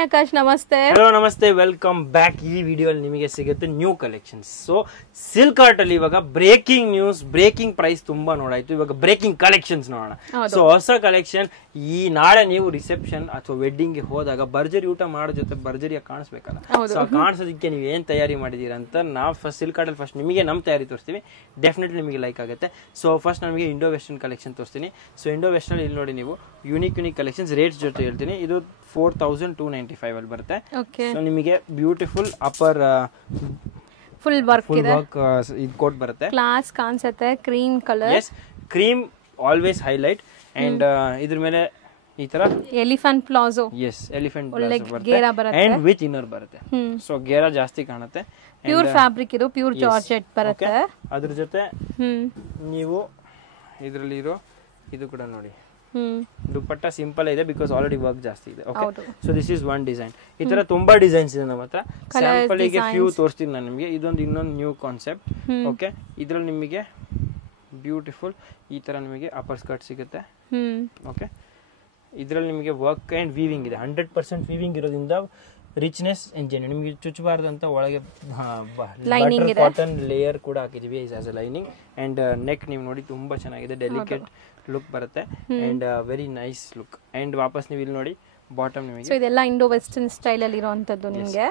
ಆಕಾಶ್ ನಮಸ್ತೆ. ಹಲೋ ನಮಸ್ತೆ, welcome back. ಈ ವಿಡಿಯೋಲಿ ನಿಮಗೆ ಸಿಗುತ್ತೆ new collections. So silk art ಅಲ್ಲಿ ಇವಾಗ ಬ್ರೇಕಿಂಗ್ ನ್ಯೂಸ್, ಬ್ರೇಕಿಂಗ್ ಪ್ರೈಸ್ ತುಂಬಾ ನೋಡಾಯ್ತು. ಇವಾಗ ಬ್ರೇಕಿಂಗ್ ಕಲೆಕ್ಷನ್ಸ್ ನೋಡೋಣ. ಸೊ ಹೊಸ ಕಲೆಕ್ಷನ್ ಈ ನಾಳೆ ನೀವು ರಿಸೆಪ್ಷನ್ ಅಥವಾ ವೆಡ್ಡಿಂಗ್ ಗೆ ಹೋದಾಗ ಭರ್ಜರಿ ಊಟ ಮಾಡೋ ಜೊತೆ ಭರ್ಜರಿಯಾಗಿ ಕಾಣಿಸ್ಬೇಕಲ್ಲ. ಸೊ ಕಾಣಿಸೋದಕ್ಕೆ ನೀವು ಏನ್ ತಯಾರಿ ಮಾಡಿದೀರಾ ಅಂತ ನಾವು ಫಸ್ಟ್ ಸಿಲ್ಕ್ ಆರ್ಟ್ ಅಲ್ಲಿ ಫಸ್ಟ್ ನಿಮಗೆ ನಮ್ಮ ತಯಾರಿ ತೋರಿಸ್ತೀವಿ. ಡೆಫಿನೆಟ್ಲಿ ನಿಮಗೆ ಲೈಕ್ ಆಗುತ್ತೆ. ಸೊ ಫಸ್ಟ್ ನಮಗೆ ಇಂಡೋ ವೆಸ್ಟರ್ನ್ ಕಲೆಕ್ಷನ್ ತೋರಿಸ್ತೀನಿ. ಸೊ ಇಂಡೋ ವೆಸ್ಟರ್ನ್ ಇಲ್ಲಿ ನೋಡಿ ನೀವು ಯೂನಿಕ್ ಕಲೆಕ್ಷನ್ಸ್ ರೇಟ್ಸ್ ಜೊತೆ ಹೇಳ್ತೀನಿ. ಇದು 4295 ಅಲ್ಲಿ ಬರುತ್ತೆ. ಸೊ ನಿಮಗೆ ಬ್ಯೂಟಿಫುಲ್ ಅಪ್ಪರ್ ಫುಲ್ ವರ್ಕ್ ಇದೆ, ಇದು ಕೋಟ್ ಬರುತ್ತೆ. ಕ್ಲಾಸ್ ಕಾಣಿಸುತ್ತೆ, cream colour. Yes, cream always highlight. And ಇದ್ರ ಮೇಲೆ ಈ ತರ elephant palazzo. Yes, elephant palazzo ಬರುತ್ತೆ ಅಂಡ್ ವಿತ್ ಇನ್ನರ್ ಬರುತ್ತೆ. ಸೊ ಗೇರಾ ಜಾಸ್ತಿ ಕಾಣುತ್ತೆ. ಪ್ಯೂರ್ ಫ್ಯಾಬ್ರಿಕ್, ಇದು ಪ್ಯೂರ್ ಜಾರ್ಜೆಟ್ ಬರುತ್ತೆ. ಅದ್ರ ಜೊತೆ ನೀವು ಇದರಲ್ಲಿ ಇರೋ ಇದು ಕೂಡ ನೋಡಿ, ದುಪ್ಪಟ್ಟ ಸಿಂಪಲ್ ಇದೆ ಬಿಕಾಸ್ ಆಲ್ರೆಡಿ ವರ್ಕ್ ಜಾಸ್ತಿ ಇದೆ. Okay, so this is one design. ಈ ತರ ತುಂಬಾ ಡಿಸೈನ್ಸ್ ಇದೆ ನಮ್ಮ ಹತ್ರ. ಸ್ಯಾಂಪಲ್ ಗೆ ಫ್ಯೂ ತೋರಿಸ್ತೀನಿ ನಾನು ನಿಮಗೆ. ಇದೊಂದು ಇನ್ನೊಂದು ನ್ಯೂ ಕಾನ್ಸೆಪ್ಟ್. ಓಕೆ, ಇದ್ರಲ್ಲಿ ನಿಮಗೆ ಬ್ಯೂಟಿಫುಲ್ ಈ ತರ ನಿಮಗೆ ಅಪ್ಪರ್ ಸ್ಕರ್ಟ್ ಸಿಗುತ್ತೆ. ಓಕೆ, ಇದ್ರಲ್ಲಿ ನಿಮಗೆ ವರ್ಕ್ ಅಂಡ್ ವೀವಿಂಗ್ ಇದೆ. 100% ವೀವಿಂಗ್ ಇರೋದ್ರಿಂದ ರಿಚ್ನೆಸ್ ಎಂಜಿನ್ ನಿಮಗೆ ಚುಚ್ಚಬಾರ್ದು ಅಂತ ಒಳಗೆ ಕಾಟನ್ ಲೇಯರ್ ಕೂಡ ಹಾಕಿದೀವಿ as a lining. And neck ನೀವು ನೋಡಿ ತುಂಬಾ ಚೆನ್ನಾಗಿದೆ, ಡೆಲಿಕೇಟ್ ಲುಕ್ ಬರುತ್ತೆ and very nice look. And ವಾಪಸ್ ನೀವು ಇಲ್ಲಿ ನೋಡಿ ಬಾಟಮ್ ನಿಮಗೆ. ಸೊ ಇದೆಲ್ಲ ಇಂಡೋ ವೆಸ್ಟರ್ನ್ ಸ್ಟೈಲ್ ಅಲ್ಲಿ ಇರುವಂತದ್ದು ನಿಮಗೆ.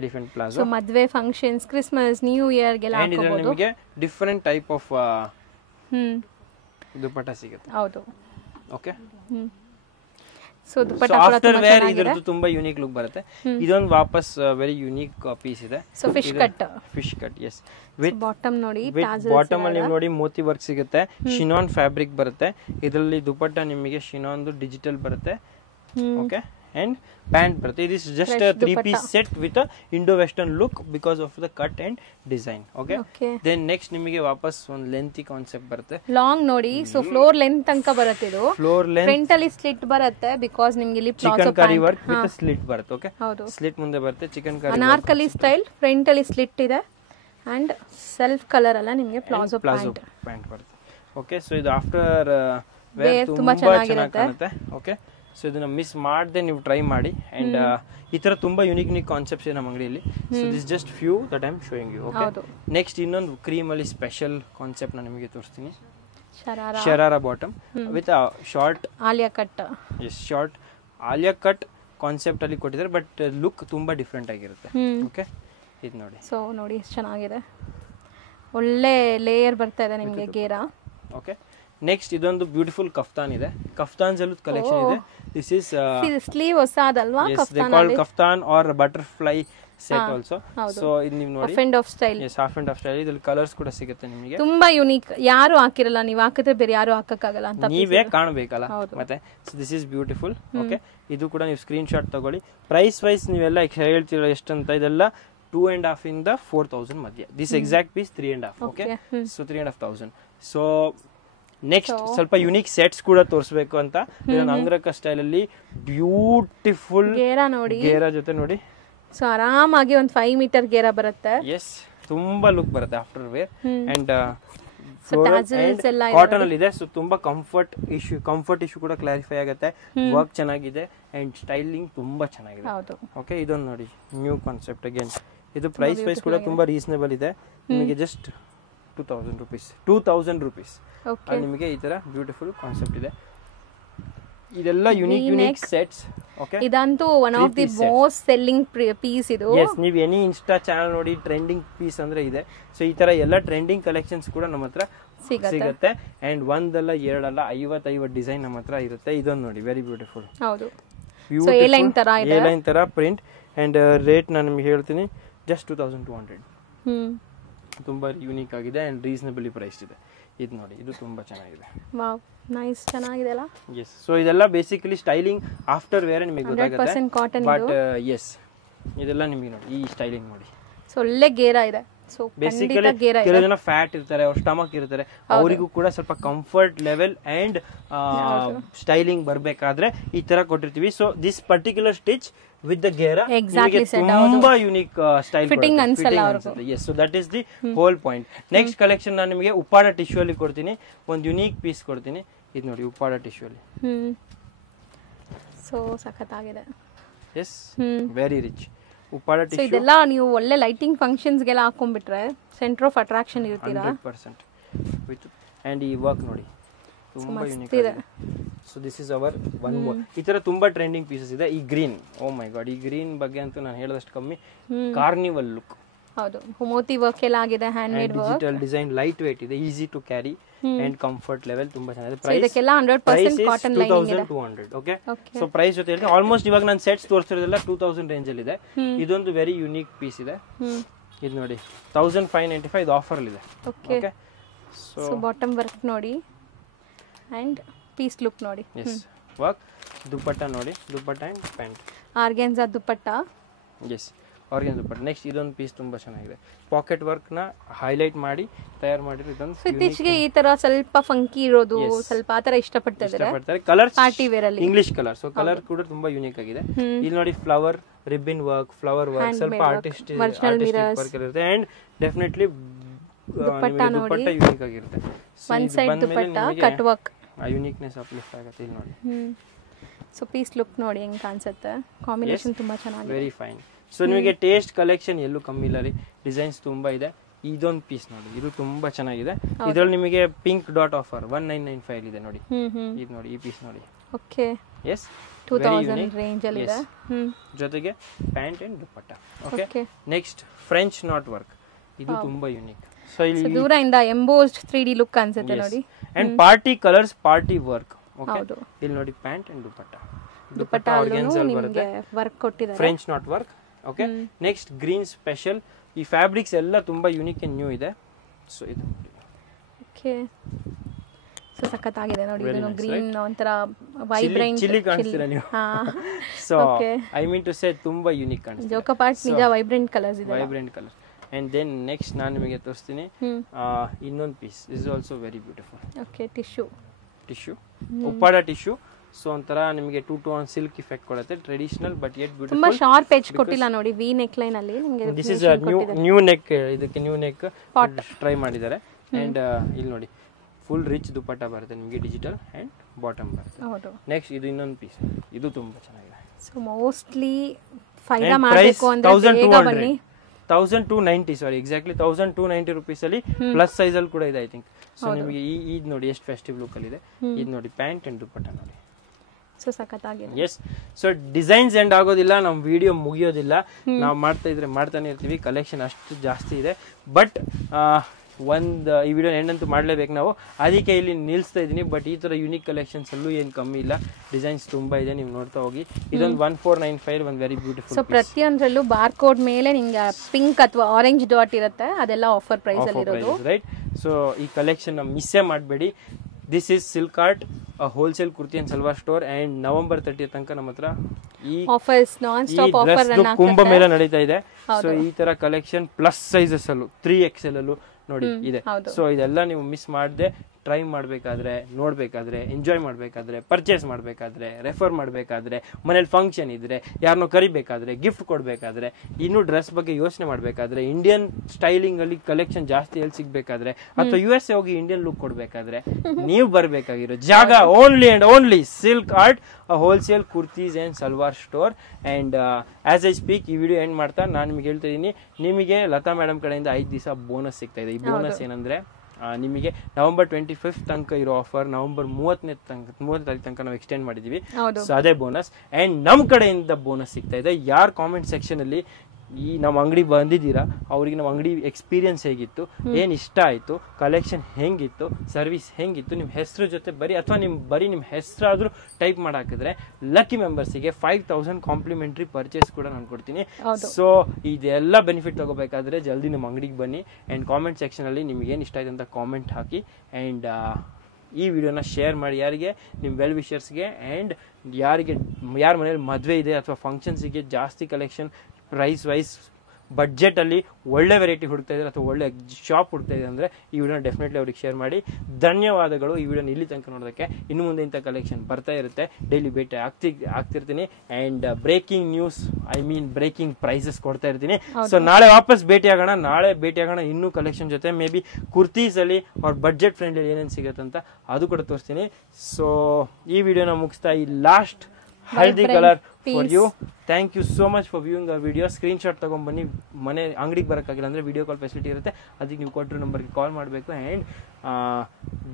Elephant palazzo. ಸೊ ಮದುವೆ ಫಂಕ್ಷನ್ಸ್, ಕ್ರಿಸ್ಮಸ್, ನ್ಯೂ ಇಯರ್ ಗೆಲ್ಲ ಹಾಕಬಹುದು. ನಿಮಗೆ ಡಿಫರೆಂಟ್ ಟೈಪ್ ಆಫ್ ದುಪಟ್ಟ ಸಿಗುತ್ತೆ. ಹೌದು. Okay, so dupatta after wear ಇದರದ್ದು ತುಂಬಾ ಯೂನಿಕ್ ಲುಕ್ ಬರುತ್ತೆ. ಇದೊಂದು ವಾಪಸ್ ವೆರಿ ಯೂನಿಕ್ ಪೀಸ್ ಇದೆ. So fish cut. Yes, with bottom ನೋಡಿ, ಬಾಟಮ್ ಅಲ್ಲಿ ನೀವು ನೋಡಿ ಮೋತಿ ವರ್ಕ್ ಸಿಗುತ್ತೆ. ಶಿನಾನ್ ಫ್ಯಾಬ್ರಿಕ್ ಬರುತ್ತೆ. ಇದರಲ್ಲಿ ದುಪಟ್ಟ ನಿಮಗೆ ಶಿನಾನ್ ಡಿಜಿಟಲ್ ಬರುತ್ತೆ. ಓಕೆ, ಅಂಡ್ ಪ್ಯಾಂಟ್ ಬರುತ್ತೆ. It is just 3 piece set with indo western look because of the cut and design. Okay, then next ನಿಮಗೆ ವಾಪಸ್ ಒಂದು ಲೆಂತಿ ಕಾನ್ಸೆಪ್ಟ್ ಬರುತ್ತೆ. ಲಾಂಗ್ ನೋಡಿ, ಸೊ ಫ್ಲೋರ್ ಲೆಂತ್ ತನಕ ಬರುತ್ತೆ. ಇದು ಫ್ಲೋರ್ ಲೆಂತ್, ಫ್ರಂಟ್ ಅಲ್ಲಿ ಸ್ಲಿಟ್ ಬರುತ್ತೆ ಬಿಕಾಸ್ ನಿಮಗೆ ಇಲ್ಲಿ chikankari work with slit ಬರುತ್ತೆ. ಓಕೆ, ಸ್ಲಿಟ್ ಮುಂದೆ ಬರುತ್ತೆ. Chikankari Anarkali style, front ಅಲ್ಲಿ ಸ್ಲಿಟ್ ಇದೆ ಅಂಡ್ ಸೆಲ್ಫ್ ಕಲರ್ ಅಲ್ಲ ನಿಮಗೆ ಪ್ಲಾಜೋ ಪ್ಯಾಂಟ್ ಬರುತ್ತೆ. ಓಕೆ, ಸೊ ಇದು ಆಫ್ಟರ್ ವೇರ್ ತುಂಬಾ ಚೆನ್ನಾಗಿರುತ್ತೆ. ಓಕೆ, ಸೊ ಇದನ್ನ ಮಿಸ್ ಮಾಡದೆ ನೀವು ಟ್ರೈ ಮಾಡಿ. ಅಂಡ್ ಈ ತರ ತುಂಬಾ ಯೂನಿಕ್ ಕಾನ್ಸೆಪ್ಟ್ಸ್ ಇದೆ ನಮ್ಮ ಅಂಗಡಿಯಲ್ಲಿ. So this just few that I am showing you. Okay, next ಇನ್ನೊಂದು ಕ್ರೀಮ್ ಅಲ್ಲಿ ಸ್ಪೆಷಲ್ ಕಾನ್ಸೆಪ್ಟ್ ನಾನು ನಿಮಗೆ ತೋರಿಸ್ತೀನಿ. Sharara bottom with short Alia cut. Yes, short Alia cut concept ಅಲ್ಲಿ ಕೊಟ್ಟಿದ್ದಾರೆ, ಬಟ್ ಲುಕ್ ತುಂಬಾ ಡಿಫ್ರೆಂಟ್ ಆಗಿರುತ್ತೆ. ಓಕೆ, ಇದು ನೋಡಿ. ಸೊ ನೋಡಿ ಎಷ್ಟು ಚೆನ್ನಾಗಿದೆ, ಒಳ್ಳೆ ಲೇಯರ್ ಬರ್ತಾ ಇದೆ ನಿಮಗೆ ಗೇರಾ. ಓಕೆ, ನೆಕ್ಸ್ಟ್ ಇದೊಂದು ಬ್ಯೂಟಿಫುಲ್ ಕಫ್ತಾನ್ ಇದೆ. ಕಫ್ತಾನ್ಸ್ ಅಲ್ಲೂ ಕಲೆಕ್ಷನ್ ಇದೆ. ದಿಸ್ ಇಸ್ ಸ್ಲೀವ್ ಹೊಸದಲ್ವಾ, kaftan or butterfly set also. So ಇದು ನೀವು ನೋಡಿ half and half style. Yes, half and half style. ಇದರಲ್ಲಿ ಕಲರ್ಸ್ ಕೂಡ ಸಿಗುತ್ತೆ ನಿಮಗೆ. ತುಂಬಾ ಯೂನಿಕ್, ಯಾರು ಹಾಕಿರಲ್ಲ, ನೀವು ಹಾಕಿದ್ರೆ ಬೇರೆ ಯಾರು ಹಾಕಕ್ಕಾಗಲ್ಲ ಅಂತ ನೀವೇ ಕಾಣಬೇಕಲ್ಲ ಮತ್ತೆ. So this is beautiful. Okay, ಇದು ಕೂಡ ನೀವು ಸ್ಕ್ರೀನ್ ಶಾಟ್ ತಗೊಳ್ಳಿ. ಪ್ರೈಸ್ ವೈಸ್ ನೀವೆಲ್ಲ ಹೇಳ್ತಿರೋ ಎಷ್ಟಂತ, ಇದೆಲ್ಲ 2.5 ಇಂದ 4000 ಮಧ್ಯೆ. This exact piece 3.5. Okay, so 3,500. So next ಸ್ವಲ್ಪ ಯುನಿಕ್ ಸೆಟ್ಸ್ ಕೂಡ ತೋರಿಸಬೇಕು ಅಂತ ಅಂಗ್ರಕ ಸ್ಟೈಲ್ ಅಲ್ಲಿ ಬ್ಯೂಟಿಫುಲ್ ಗೇರಾ ನೋಡಿ, ಗೇರಾ ಜೊತೆ ನೋಡಿ. ಸೊ ಆರಾಮಾಗಿ ಒಂದು 5 ಮೀಟರ್ ಗೇರಾ ಬರುತ್ತೆ. ಎಸ್, ತುಂಬಾ ಲುಕ್ ಬರುತ್ತೆ ಆಫ್ಟರ್ ವೇರ್. ಅಂಡ್ ಕಾಟನ್ ಅಲ್ಲಿ ಇದೆ. ಸೊ ತುಂಬಾ ಕಂಫರ್ಟ್ ಇಶ್ಯೂ ಕೂಡ ಕ್ಲಾರಿಫೈ ಆಗುತ್ತೆ. ವರ್ಕ್ ಚೆನ್ನಾಗಿದೆ ಅಂಡ್ ಸ್ಟೈಲಿಂಗ್ ತುಂಬಾ ಚೆನ್ನಾಗಿದೆ. ಓಕೆ, ಇದೊಂದು ನೋಡಿ ನ್ಯೂ ಕಾನ್ಸೆಪ್ಟ್ ಅಗೇನ್. ಇದು ಪ್ರೈಸ್ ವೈಸ್ ಕೂಡ ತುಂಬಾ ರೀಸನೇಬಲ್ ಇದೆ. ನಿಮಗೆ ಜಸ್ಟ್ 2000 rupees ನಿಮಗೆ ಈ ತರ ಬ್ಯೂಟಿಫುಲ್ ಕಾನ್ಸೆಪ್ಟ್ ಇದೆ. ಇದೆಲ್ಲ ಯುನಿಕ್ ಸೆಟ್ಸ್. ಓಕೆ, ಇದಂತೂ one of the most selling piece ಇದು. ಎಸ್, ನೀವು ಎನಿ ಇನ್ಸ್ಟಾ ಚಾನಲ್ ನೋಡಿ ಟ್ರೆಂಡಿಂಗ್ ಪೀಸ್ ಅಂದ್ರೆ ಇದೆ. ಸೊ ಈ ತರ ಎಲ್ಲ ಟ್ರೆಂಡಿಂಗ್ ಕಲೆಕ್ಷನ್ಸ್ ಕೂಡ ನಮ್ಮ ಹತ್ರ ಸಿಗುತ್ತೆ. ಅಂಡ್ ಒಂದಲ್ಲ ಎರಡಲ್ಲ 50 ಡಿಸೈನ್ ನಮ್ಮ ಹತ್ರ ಇರುತ್ತೆ. ಇದೊಂದು ನೋಡಿ ವೆರಿ ಬ್ಯೂಟಿಫುಲ್. ಹೌದು, ಎ ಲೈನ್ ತರ ಪ್ರಿಂಟ್. ಅಂಡ್ ರೇಟ್ ನಾನು ನಿಮಗೆ ಹೇಳ್ತೀನಿ, ಜಸ್ಟ್ 2200. ತುಂಬಾ ಯೂನಿಕ್ ಆಗಿದೆ ಅಂಡ್ ರೀಸನಬಲಿ ಪ್ರೈಸ್ ಇದೆ. ಇದು ನೋಡಿ, ಇದು ತುಂಬಾ ಚೆನ್ನಾಗಿದೆ. ವಾವ್, ನೈಸ್, ಚೆನ್ನಾಗಿದೆ ಅಲ್ಲ. ಎಸ್, ಸೊ ಇದೆಲ್ಲ ಬೇಸಿಕಲಿ ಸ್ಟೈಲಿಂಗ್ ಆಫ್ಟರ್ ವೇರ್ ನಿಮಗೆ ಗೊತ್ತಾಗುತ್ತೆ. ಬಟ್ ಎಸ್, ಇದೆಲ್ಲ ನಿಮಗೆ ನೋಡಿ ಈ ಸ್ಟೈಲಿಂಗ್ ನೋಡಿ. ಸೊ ಒಳ್ಳೆ ಗೇರಾ ಇದೆ. ಸೊ ಬೇಸಿಕಲಿ ಕೆಲವು ಜನ ಫ್ಯಾಟ್ ಇರ್ತಾರೆ, ಅವ್ರ ಸ್ಟಮಕ್ ಇರ್ತಾರೆ, ಅವರಿಗೂ ಕೂಡ ಸ್ವಲ್ಪ ಕಂಫರ್ಟ್ ಲೆವೆಲ್ ಅಂಡ್ ಸ್ಟೈಲಿಂಗ್ ಬರ್ಬೇಕಾದ್ರೆ ಈ ತರ ಕೊಟ್ಟಿರ್ತೀವಿ. So this particular stitch with the gera ತುಂಬಾ ಯೂನಿಕ್ ಸ್ಟೈಲ್ ಫಿಟ್ಟಿಂಗ್ ಅನ್ಸಲ್ಲ ಅವರಿಗೆ. yes, so that is the whole point. next collection ನಾನು ನಿಮಗೆ ಉಪ್ಪಾಡ ಟಿಶ್ಯೂ ಅಲ್ಲಿ ಕೊಡ್ತೀನಿ. ಒಂದು ಯೂನಿಕ್ ಪೀಸ್ ಕೊಡ್ತೀನಿ. ಇದು ನೋಡಿ ಉಪ್ಪಾಡ ಟಿಶ್ಯೂ ಅಲ್ಲಿ. ಸೊ ಸಖತ್ತಾಗಿದೆ. Yes very rich Uppada so ಇದೆಲ್ಲ ನೀವು ಒಳ್ಳೆ ಲೈಟಿಂಗ್ ಫಂಕ್ಷನ್ಸ್ಗೆಲ್ಲ ಹಾಕೊಂಡ್ಬಿಟ್ರೆ ಸೆಂಟರ್ ಆಫ್ ಅಟ್ರಾಕ್ಷನ್ ಇರ್ತೀರಾ 100% ವಿತ್ ಅಂಡ್ ಈ ವರ್ಕ್ ನೋಡಿ ತುಂಬಾ ಯೂನಿಕ್ ಇದೆ. So this is our one more. ಈ ತರ ತುಂಬಾ ಟ್ರೆಂಡಿಂಗ್ ಪೀಸಸ್ ಇದೆ. ಈ ಗ್ರೀನ್, ಓ ಮೈ ಗಾಡ್, ಈ ಗ್ರೀನ್ ಬಗ್ಗೆ ಅಂತೂ ನಾನು ಹೇಳದಷ್ಟು ಕಮ್ಮಿ. ಕಾರ್ನಿವಲ್ ಲುಕ್, ಹೌದು, ಮೋತಿ ವರ್ಕ್ ಎಲ್ಲ ಆಗಿದೆ, hand made work, digital design, light weight ಇದೆ, easy to carry and comfort level ತುಂಬಾ ಚೆನ್ನಾಗಿದೆ. ಪ್ರೈಸ್ ಇದಕ್ಕೆಲ್ಲ 100% ಕಾಟನ್ ಲೈನಿಂಗ್ ಇದೆ. 2200. ಓಕೆ, ಸೊ ಪ್ರೈಸ್ ಜೊತೆ ಹೇಳ್ತೀನಿ ಆಲ್ಮೋಸ್ಟ್ ಇವಾಗ ನಾನು ಸೆಟ್ಸ್ ತೋರಿಸ್ತಿರೋದೆಲ್ಲ 2000 ರೇಂಜ್ ಅಲ್ಲಿ ಇದೆ. ಇದೊಂದು ವೆರಿ ಯೂನಿಕ್ ಪೀಸ್ ಇದೆ. ಇದು ನೋಡಿ 1595 ಇದು ಆಫರ್ ಅಲ್ಲಿ ಇದೆ. ಓಕೆ, ಸೊ ಬಾಟಮ್ ವರ್ಕ್ ನೋಡಿ ಅಂಡ್ ಪೀಸ್ ಲುಕ್ ನೋಡಿ. ಎಸ್, ವರ್ಕ್, ದುಪಟ್ಟ ನೋಡಿ, dupatta and pant, organza dupatta. Yes, organza dupatta. Next ಇದೊಂದು ಪೀಸ್ ತುಂಬಾ ಚೆನ್ನಾಗಿದೆ. ಪಾಕೆಟ್ ವರ್ಕ್ ನ ಹೈಲೈಟ್ ಮಾಡಿ ತಯಾರು ಮಾಡಿರೋ ಇದೊಂದು. ಇತ್ತೀಚೆಗೆ ಈ ತರ ಸ್ವಲ್ಪ ಫಂಕಿ ಇರೋದು, ಸ್ವಲ್ಪ ಆ ತರ ಇಷ್ಟಪಡ್ತಾ ಇದ್ದಾರೆ. ಕಲರ್ ಪಾರ್ಟಿ ವೇರ್ ಅಲ್ಲಿ ಇಂಗ್ಲಿಷ್ ಕಲರ್, ಸೊ ಕಲರ್ ಕೂಡ ತುಂಬಾ ಯೂನಿಕ್ ಆಗಿದೆ. ಇಲ್ಲಿ ನೋಡಿ flower, ribbon work, flower work, ಸ್ವಲ್ಪ ಆರ್ಟಿಸ್ಟಿಕ್ ವರ್ಕ್ ಇರುತ್ತೆ ಅಂಡ್ ಡೆಫಿನೆಟ್ಲಿ ದುಪಟ್ಟ ಯೂನಿಕ್ ಆಗಿರುತ್ತೆ. One side dupatta cut work, ಆ ಯೂನಿಕ್ನೆಸ್ ಅಪ್ಲಿಫ್ಟ್ ಆಗುತ್ತೆ. ಇಲ್ಲಿ ನೋಡಿ. ಸೊ ಪೀಸ್ ಲುಕ್ ನೋಡಿ ಹೆಂಗ್ ಕಾಣಿಸುತ್ತೆ, ಕಾಂಬಿನೇಷನ್ ತುಂಬಾ ಚೆನ್ನಾಗಿದೆ, ವೆರಿ ಫೈನ್. ಸೊ ನಿಮಗೆ ಟೇಸ್ಟ್ ಕಲೆಕ್ಷನ್ ಎಲ್ಲೂ ಕಮ್ಮಿ ಇಲ್ಲ ರೀ, ಡಿಸೈನ್ಸ್ ತುಂಬಾ ಇದೆ. ಇದೊಂದು ಪೀಸ್ ನೋಡಿ, ಇದು ತುಂಬಾ ಚೆನ್ನಾಗಿದೆ. ಇದರಲ್ಲಿ ನಿಮಗೆ ಪಿಂಕ್ ಡಾಟ್ ಆಫರ್ 1995 ಇದೆ ನೋಡಿ. ಇದು ನೋಡಿ, ಈ ಪೀಸ್ ನೋಡಿ. ಓಕೆ, ಎಸ್, 2000 ರೇಂಜ್ ಅಲ್ಲಿ ಇದೆ. ಜೊತೆಗೆ pant and dupatta. Okay, next French not work, ಇದು ತುಂಬಾ ಯೂನಿಕ್. ಸೊ ಇಲ್ಲಿ ದೂರದಿಂದ ಎಂಬೋಸ್ಡ್ 3D ಲುಕ್ ಅನ್ಸುತ್ತೆ ನೋಡಿ. And party colours, party work. Okay, ಇಲ್ಲಿ ನೋಡಿ ಪ್ಯಾಂಟ್ ಅಂಡ್ ದುಪಟ್ಟ. ದುಪಟ್ಟ ಆರ್ಗೆನ್ಜಾ ಬರುತ್ತೆ, ವರ್ಕ್ ಕೊಟ್ಟಿದ್ದಾರೆ, French not work. Okay, next green special. ಈ ಫ್ಯಾಬ್ರಿಕ್ಸ್ ಎಲ್ಲ ತುಂಬಾ ಯೂನಿಕ್ ಅಂಡ್ ನ್ಯೂ ಇದೆ. ಸೊ ಇದು ನೋಡಿ. ಓಕೆ, ಸೊ ಸಖತ್ತಾಗಿದೆ ನೋಡಿ. ಇದು ಗ್ರೀನ್ ಒಂತರ ವೈಬ್ರೆಂಟ್ ಚಿಲ್ಲಿ ಕಾಣಿಸ್ತೀರಾ ನೀವು? So I mean to say ತುಂಬಾ ಯೂನಿಕ್ ಕಾಣಿಸ್ತಿದೆ. ಜೋಕಾ ಪಾರ್ಟ್ ನಿಜ ವೈಬ್ರೆಂಟ್ ಕಲರ್ಸ್ ಇದೆ, vibrant colour. And then next ನಾನು ನಿಮಗೆ ತೋರಿಸ್ತೀನಿ ಇನ್ನೊಂದು piece. Is also very beautiful. Okay, tissue Uppada tissue. So ಒಂಥರ ನಿಮಗೆ 2 ಟೋನ್ ಸಿಲ್ಕ್ ಇಫೆಕ್ಟ್ ಕೊಡುತ್ತೆ. Traditional but yet beautiful. ತುಂಬಾ ಶಾರ್ಪ್ ಎಡ್ಜ್ ಕೊಟ್ಟಿಲ್ಲ ನೋಡಿ, ವಿ ನೆಕ್ ಲೈನ್ ಅಲ್ಲಿ ನಿಮಗೆ. This is new neck. ಇದಕ್ಕೆ ನ್ಯೂ ನೆಕ್ ಟ್ರೈ ಮಾಡಿದ್ದಾರೆ. ಅಂಡ್ ಇಲ್ಲಿ ನೋಡಿ ಫುಲ್ ರಿಚ್ ದುಪಟ್ಟ ಬರುತ್ತೆ ನಿಮಗೆ, ಡಿಜಿಟಲ್ ಅಂಡ್ ಬಾಟಮ್ ಬರುತ್ತೆ. ಹೌದು. ನೆಕ್ಸ್ಟ್ ಇದು ಇನ್ನೊಂದು ಪೀಸ್, ಇದು ತುಂಬಾ ಚೆನ್ನಾಗಿದೆ. ಸೊ ಮೋಸ್ಟ್ಲಿ ಫೈದಾ ಮಾಡಬೇಕು ಅಂದ್ರೆ ಬೇಗ ಬನ್ನಿ. 1290, ಸಾರಿ ಎಕ್ಸಾಕ್ಟ್ಲಿ 1290 rupees ಅಲ್ಲಿ ಪ್ಲಸ್ ಸೈಜ್ ಅಲ್ಲಿ ಕೂಡ ಇದೆ ಐ ಥಿಂಕ್. ಸೊ ನಿಮಗೆ ಈ ನೋಡಿ ಎಷ್ಟು ಫೆಸ್ಟಿವ್ ಲುಕ್ ಅಲ್ಲಿ ಇದೆ. ಇದು ನೋಡಿ ಪ್ಯಾಂಟ್ ಅಂಡ್ ದುಪಟ್ಟ ನೋಡಿ. ಸೊ ಸಖತ್ತಾಗಿದೆ. ಎಸ್, ಸೊ ಡಿಸೈನ್ಸ್ ಎಂಡ್ ಆಗೋದಿಲ್ಲ, ನಮ್ಮ ವಿಡಿಯೋ ಮುಗಿಯೋದಿಲ್ಲ. ನಾವು ಮಾಡ್ತಾನೆ ಇರ್ತೀವಿ. ಕಲೆಕ್ಷನ್ ಅಷ್ಟು ಜಾಸ್ತಿ ಇದೆ. ಬಟ್ ಈ ವಿಡಿಯೋ ಎಂಡ್ ಮಾಡಲೇಬೇಕು ನಾವು, ಅದಕ್ಕೆ ಇಲ್ಲಿ ನಿಲ್ಲಿಸ್ತಾ ಇದ್ದೀನಿ. ಬಟ್ ಈ ತರ ಯೂನಿಕ್ ಕಲೆಕ್ಷನ್ಸ್ ಅಲ್ಲೂ ಏನು ಕಮ್ಮಿ ಇಲ್ಲ, ಡಿಸೈನ್ಸ್ ತುಂಬಾ ಇದೆ, ನೀವು ನೋಡ್ತಾ ಹೋಗಿ. ಇದೊಂದು 1495, ಒಂದು ವೆರಿ ಬ್ಯೂಟಿಫುಲ್. ಸೊ ಪ್ರತಿಯೊಂದರಲ್ಲೂ ಬಾರ್ ಕೋಡ್ ಮೇಲೆ ನಿಮ್ಗೆ ಪಿಂಕ್ ಅಥವಾ ಆರೆಂಜ್ ಡಾಟ್ ಇರುತ್ತೆ, ಅದೆಲ್ಲ ಆಫರ್ ಪ್ರೈಸ್ ಅಲ್ಲಿ ಇರೋದು, ರೈಟ್? ಸೊ ಈ ಕಲೆಕ್ಷನ್ ಮಿಸ್ಸೇ ಮಾಡಬೇಡಿ. This is silk art, wholesale kurti and salwar store. And November 30 ತನಕ ನಮ್ಮ ಹತ್ರ ಈ offers non stop offer Kumbh Mela ನಡೀತಾ ಇದೆ. ಸೊ ಈ ತರ ಕಲೆಕ್ಷನ್ ಪ್ಲಸ್ ಸೈಜಸ್ ಅಲ್ಲೂ 3XL ಅಲ್ಲೂ ನೋಡಿ ಇದೆ. ಸೊ ಇದೆಲ್ಲ ನೀವು ಮಿಸ್ ಮಾಡದೆ ಟ್ರೈ ಮಾಡಬೇಕಾದ್ರೆ, ನೋಡಬೇಕಾದ್ರೆ, ಎಂಜಾಯ್ ಮಾಡಬೇಕಾದ್ರೆ, ಪರ್ಚೇಸ್ ಮಾಡಬೇಕಾದ್ರೆ, ರೆಫರ್ ಮಾಡಬೇಕಾದ್ರೆ, ಮನೇಲಿ ಫಂಕ್ಷನ್ ಇದ್ರೆ, ಯಾರನ್ನೋ ಕರಿಬೇಕಾದ್ರೆ, ಗಿಫ್ಟ್ ಕೊಡಬೇಕಾದ್ರೆ, ಇನ್ನೂ ಡ್ರೆಸ್ ಬಗ್ಗೆ ಯೋಚನೆ ಮಾಡಬೇಕಾದ್ರೆ, ಇಂಡಿಯನ್ ಸ್ಟೈಲಿಂಗ್ ಅಲ್ಲಿ ಕಲೆಕ್ಷನ್ ಜಾಸ್ತಿ ಎಲ್ಲಿ ಸಿಗಬೇಕಾದ್ರೆ, ಅಥವಾ USA ಹೋಗಿ ಇಂಡಿಯನ್ ಲುಕ್ ಕೊಡಬೇಕಾದ್ರೆ ನೀವು ಬರಬೇಕಾಗಿರೋ ಜಾಗ only and only silk art, wholesale kurtis and salwar store. And as I speak ಈ ವಿಡಿಯೋ ಎಂಡ್ ಮಾಡ್ತಾ ನಾನು ನಿಮಗೆ ಹೇಳ್ತಾ ಇದ್ದೀನಿ, ನಿಮಗೆ ಲತಾ ಮೇಡಮ್ ಕಡೆಯಿಂದ 5 ದಿವಸ ಬೋನಸ್ ಸಿಗ್ತಾ ಇದೆ. ಈ ಬೋನಸ್ ಏನಂದ್ರೆ ನಿಮಗೆ ನವೆಂಬರ್ 25 ತನಕ ಇರೋ ಆಫರ್ ನವೆಂಬರ್ 30ನೇ ತಾರೀಕು ತನಕ ನಾವು ಎಕ್ಸ್ಟೆಂಡ್ ಮಾಡಿದೀವಿ. ಸೊ ಅದೇ ಬೋನಸ್. ಅಂಡ್ ನಮ್ ಕಡೆಯಿಂದ ಬೋನಸ್ ಸಿಗ್ತಾ ಇದೆ. ಯಾರು ಕಾಮೆಂಟ್ ಸೆಕ್ಷನ್ ಅಲ್ಲಿ ಈ ನಮ್ಮ ಅಂಗಡಿ ಬಂದಿದ್ದೀರಾ ಅವ್ರಿಗೆ ನಮ್ಮ ಅಂಗಡಿ ಎಕ್ಸ್ಪೀರಿಯನ್ಸ್ ಹೇಗಿತ್ತು, ಏನ್ ಇಷ್ಟ ಆಯ್ತು, ಕಲೆಕ್ಷನ್ ಹೆಂಗಿತ್ತು, ಸರ್ವಿಸ್ ಹೆಂಗಿತ್ತು, ನಿಮ್ಮ ಹೆಸರು ಜೊತೆ ಅಥವಾ ನಿಮ್ಮ ಹೆಸರಾದ್ರೂ ಟೈಪ್ ಮಾಡಾಕಿದ್ರೆ ಲಕ್ಕಿ ಮೆಂಬರ್ಸಿಗೆ 5000 ಕಾಂಪ್ಲಿಮೆಂಟರಿ ಪರ್ಚೇಸ್ ಕೂಡ ನಾನು ಕೊಡ್ತೀನಿ. ಸೊ ಇದೆಲ್ಲ ಬೆನಿಫಿಟ್ ತಗೋಬೇಕಾದ್ರೆ ಜಲ್ದಿ ನಮ್ಮ ಅಂಗಡಿಗೆ ಬನ್ನಿ. ಅಂಡ್ ಕಾಮೆಂಟ್ ಸೆಕ್ಷನ್ ಅಲ್ಲಿ ನಿಮ್ಗೆ ಏನ್ ಇಷ್ಟ ಆಯ್ತು ಅಂತ ಕಾಮೆಂಟ್ ಹಾಕಿ. ಅಂಡ್ ಈ ವಿಡಿಯೋನ ಶೇರ್ ಮಾಡಿ ಯಾರಿಗೆ, ನಿಮ್ಮ ವೆಲ್ ವಿಷರ್ಸ್ಗೆ. ಆ್ಯಂಡ್ ಯಾರ ಮನೇಲಿ ಮದುವೆ ಇದೆ ಅಥವಾ ಫಂಕ್ಷನ್ಸಿಗೆ ಜಾಸ್ತಿ ಕಲೆಕ್ಷನ್ ಪ್ರೈಸ್ ವೈಸ್ ಬಡ್ಜೆಟಲ್ಲಿ ಒಳ್ಳೆ ವೆರೈಟಿ ಹುಡುಕ್ತಾ ಇದ್ದಾರೆ ಅಥವಾ ಒಳ್ಳೆ ಶಾಪ್ ಹುಡುಕ್ತಾ ಇದೆ ಅಂದರೆ ಈ ವಿಡಿಯೋನ ಡೆಫಿನೆಟ್ಲಿ ಅವ್ರಿಗೆ ಶೇರ್ ಮಾಡಿ. ಧನ್ಯವಾದಗಳು ಈ ವಿಡಿಯೋನ ಇಲ್ಲಿ ತನಕ ನೋಡೋದಕ್ಕೆ. ಇನ್ನು ಮುಂದೆ ಇಂಥ ಕಲೆಕ್ಷನ್ ಬರ್ತಾ ಇರುತ್ತೆ, ಡೈಲಿ ಭೇಟಿ ಆಗ್ತಿರ್ತೀನಿ. And breaking news, breaking prices ಕೊಡ್ತಾ ಇರ್ತೀನಿ. ಸೊ ನಾಳೆ ವಾಪಸ್ ಭೇಟಿಯಾಗೋಣ ಇನ್ನೂ ಕಲೆಕ್ಷನ್ ಜೊತೆ. ಮೇ ಬಿ ಕುರ್ತೀಸಲ್ಲಿ ಅವ್ರ ಬಡ್ಜೆಟ್ ಫ್ರೆಂಡ್ಲಿ ಏನೇನು ಸಿಗುತ್ತೆ ಅಂತ ಅದು ಕೂಡ ತೋರಿಸ್ತೀನಿ. ಸೊ ಈ ವಿಡಿಯೋನ ಮುಗಿಸ್ತಾ ಈ last haldi colour for you. Thank you so much for viewing a video. Screenshot ತೊಗೊಂಡ್ಬನ್ನಿ. ಮನೆ ಅಂಗಡಿಗೆ ಬರೋಕ್ಕಾಗಿಲ್ಲ ಅಂದರೆ ವಿಡಿಯೋ ಕಾಲ್ ಫೆಸಿಲಿಟಿ ಇರುತ್ತೆ, ಅದಕ್ಕೆ ನೀವು ಕೊಟ್ಟರು ನಂಬರ್ಗೆ ಕಾಲ್ ಮಾಡಬೇಕು ಆ್ಯಂಡ್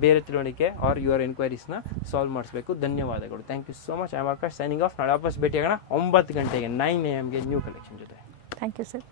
ಬೇರೆ ತಿಳುವಳಿಕೆ ಆರ್ ಯುವರ್ ಎನ್ಕ್ವೈರೀಸ್ನ ಸಾಲ್ವ್ ಮಾಡಿಸ್ಬೇಕು. ಧನ್ಯವಾದಗಳು. Thank you so much. I am Akash signing off. ನಾಳೆ ವಾಪಸ್ ಭೇಟಿಯಾಗೋಣ 9 ಗಂಟೆಗೆ 9 AM ನ್ಯೂ ಕಲೆಕ್ಷನ್ ಜೊತೆ. Thank you sir.